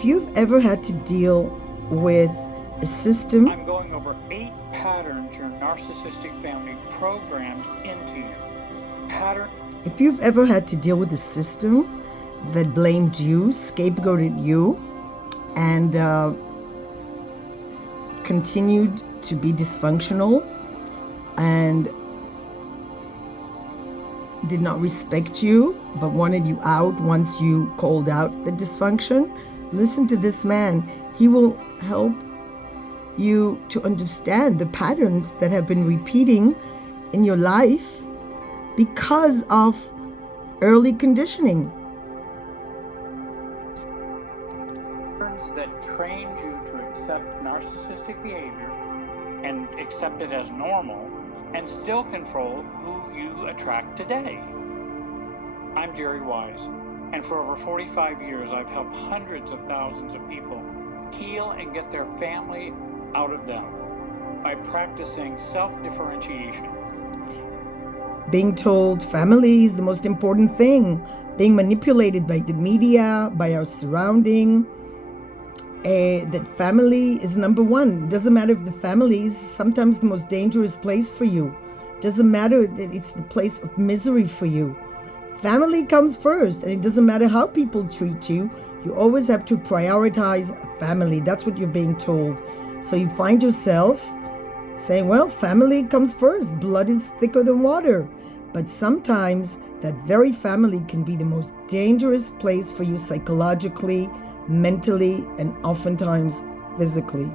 If you've ever had to deal with a system, I'm going over 8 patterns your narcissistic family programmed into you. If you've ever had to deal with a system that blamed you, scapegoated you, and continued to be dysfunctional and did not respect you but wanted you out once you called out the dysfunction, listen to this man. He will help you to understand the patterns that have been repeating in your life because of early conditioning. Patterns that trained you to accept narcissistic behavior and accept it as normal and still control who you attract today. I'm Jerry Wise, and for over 45 years I've helped hundreds of thousands of people heal and get their family out of them by practicing self-differentiation. Being told family is the most important thing, being manipulated by the media, by our surrounding, that family is number one. It doesn't matter if the family is sometimes the most dangerous place for you. It doesn't matter that it's the place of misery for you. Family comes first, and it doesn't matter how people treat you. You always have to prioritize family. That's what you're being told. So you find yourself saying, well, family comes first. Blood is thicker than water. But sometimes that very family can be the most dangerous place for you psychologically, mentally, and oftentimes physically.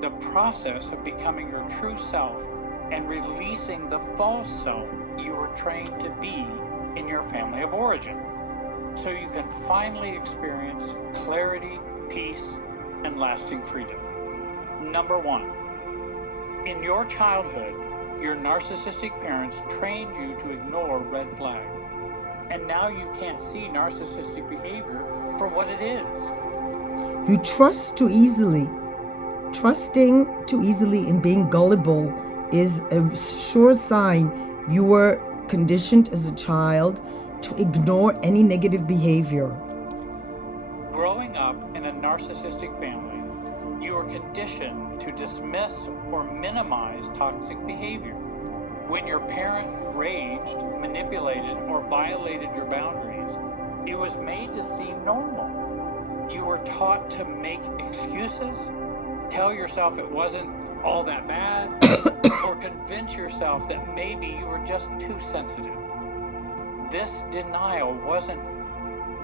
The process of becoming your true self and releasing the false self you were trained to be in your family of origin, so you can finally experience clarity, peace, and lasting freedom. Number 1, in your childhood, your narcissistic parents trained you to ignore red flags. And now you can't see narcissistic behavior for what it is. You trust too easily. Trusting too easily and being gullible is a sure sign you were conditioned as a child to ignore any negative behavior. Growing up in a narcissistic family, you were conditioned to dismiss or minimize toxic behavior. When your parent raged, manipulated, or violated your boundaries, it was made to seem normal. You were taught to make excuses, tell yourself it wasn't all that bad, or convince yourself that maybe you were just too sensitive. This denial wasn't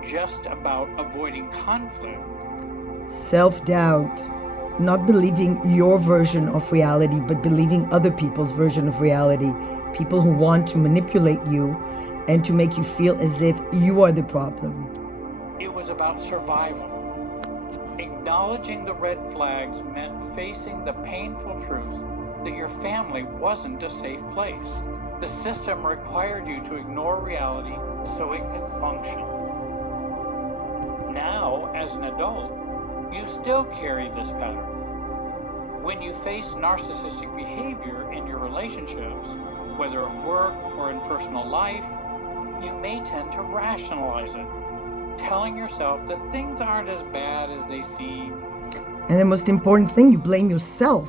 just about avoiding conflict. Self-doubt. Not believing your version of reality, but believing other people's version of reality. People who want to manipulate you and to make you feel as if you are the problem. It was about survival. Acknowledging the red flags meant facing the painful truth that your family wasn't a safe place. The system required you to ignore reality so it could function. Now, as an adult, you still carry this pattern. When you face narcissistic behavior in your relationships, whether at work or in personal life, you may tend to rationalize it, telling yourself that things aren't as bad as they seem. And the most important thing, you blame yourself.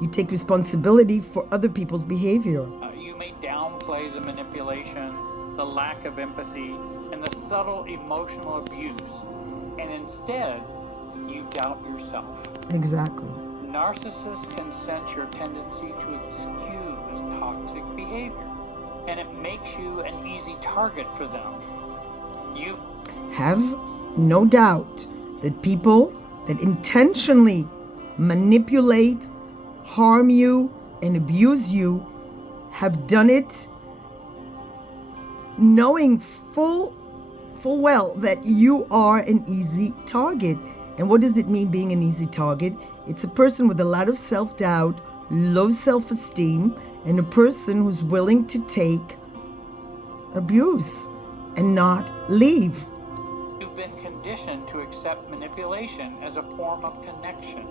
You take responsibility for other people's behavior. You may downplay the manipulation, the lack of empathy, and the subtle emotional abuse, and instead, you doubt yourself. Exactly. Narcissists can sense your tendency to excuse toxic behavior, and it makes you an easy target for them. You have no doubt that people that intentionally manipulate, harm you, and abuse you have done it knowing full well that you are an easy target. And what does it mean, being an easy target? It's a person with a lot of self-doubt, low self-esteem, and a person who's willing to take abuse and not leave. You've been conditioned to accept manipulation as a form of connection,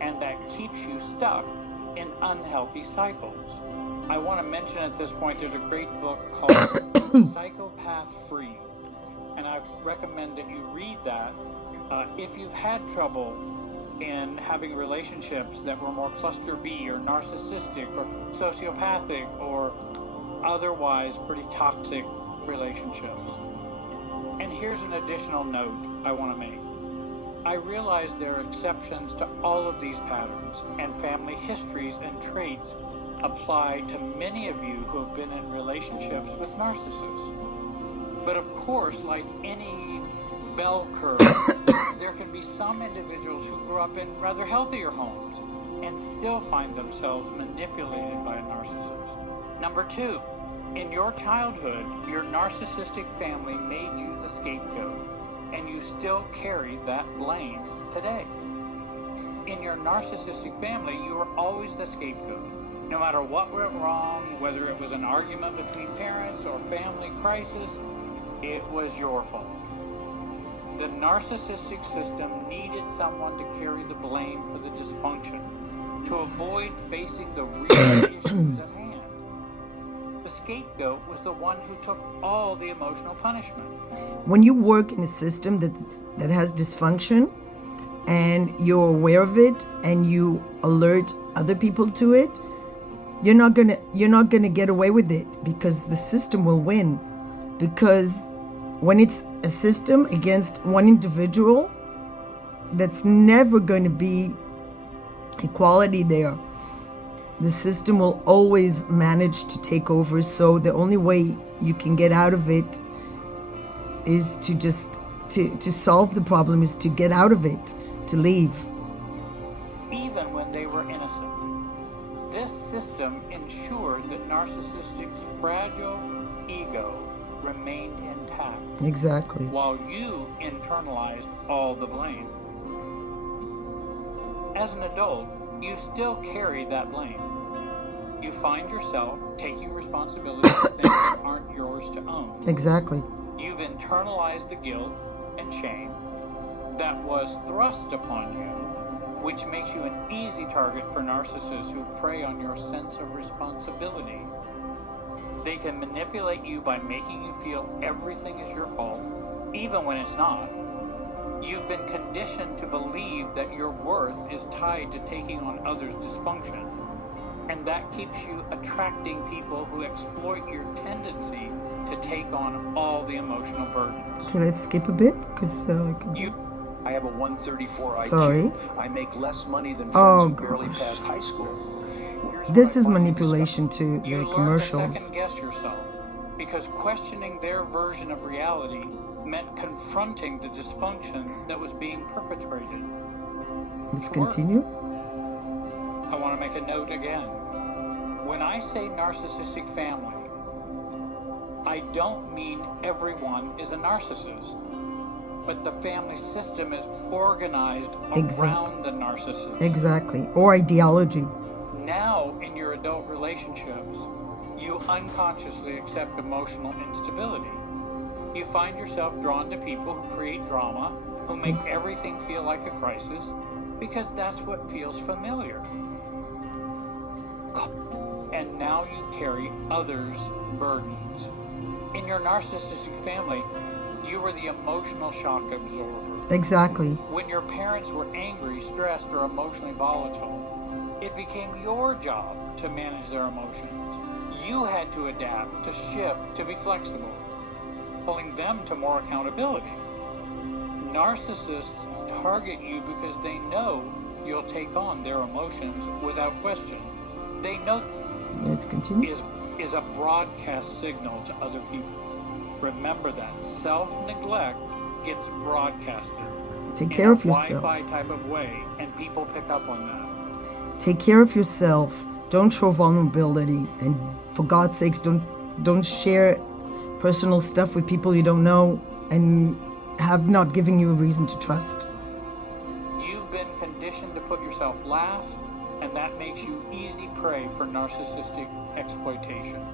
and that keeps you stuck in unhealthy cycles. I want to mention at this point, there's a great book called Psychopath Free. and I recommend that you read that. If you've had trouble in having relationships that were more cluster B or narcissistic or sociopathic or otherwise pretty toxic relationships. And here's an additional note I want to make. I realize there are exceptions to all of these patterns, and family histories and traits apply to many of you who have been in relationships with narcissists. But of course, like any bell curve, there can be some individuals who grew up in rather healthier homes and still find themselves manipulated by a narcissist. Number 2, in your childhood, your narcissistic family made you the scapegoat, and you still carry that blame today. In your narcissistic family, you were always the scapegoat. No matter what went wrong, whether it was an argument between parents or family crisis, it was your fault. The narcissistic system needed someone to carry the blame for the dysfunction, to avoid facing the real issues at hand. The scapegoat was the one who took all the emotional punishment. When you work in a system that has dysfunction and you're aware of it and you alert other people to it, you're not gonna get away with it, because the system will win. Because when it's a system against one individual, that's never going to be equality there. The system will always manage to take over. So the only way you can get out of it is to just to solve the problem, is to get out of it, to leave. Even when they were innocent. This system ensured that narcissistic's fragile ego remained intact. Exactly. While you internalized all the blame. As an adult, you still carry that blame. You find yourself taking responsibility for things that aren't yours to own. Exactly. You've internalized the guilt and shame that was thrust upon you, which makes you an easy target for narcissists who prey on your sense of responsibility. They can manipulate you by making you feel everything is your fault, even when it's not. You've been conditioned to believe that your worth is tied to taking on others' dysfunction, and that keeps you attracting people who exploit your tendency to take on all the emotional burdens. Okay, let's skip a bit, because I have a 134 IQ. Sorry. I make less money than friends Oh, who barely gosh. passed high school. Here's this what I is finally manipulation to You the learn to commercials. second guess yourself, because questioning their version of reality meant confronting the dysfunction that was being perpetrated. Let's continue. I want to make a note again. When I say narcissistic family, I don't mean everyone is a narcissist, but the family system is organized around the narcissist. Exactly. Or ideology. Now, in your adult relationships, you unconsciously accept emotional instability. You find yourself drawn to people who create drama, who make everything feel like a crisis, because that's what feels familiar. And now you carry others' burdens. In your narcissistic family, you were the emotional shock absorber. Exactly. When your parents were angry, stressed, or emotionally volatile, it became your job to manage their emotions. You had to adapt, to shift, to be flexible, pulling them to more accountability. Narcissists target you because they know you'll take on their emotions without question. They know Let's continue. is a broadcast signal to other people. Remember that self-neglect gets broadcasted Take care of in a yourself. Wi-Fi type of way, and people pick up on that. Take care of yourself. Don't show vulnerability, and for God's sakes, don't share personal stuff with people you don't know and have not given you a reason to trust. You've been conditioned to put yourself last, and that makes you easy prey for narcissistic exploitation.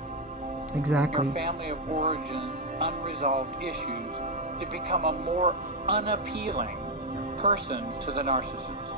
Exactly. Your family of origin, unresolved issues, to become a more unappealing person to the narcissist.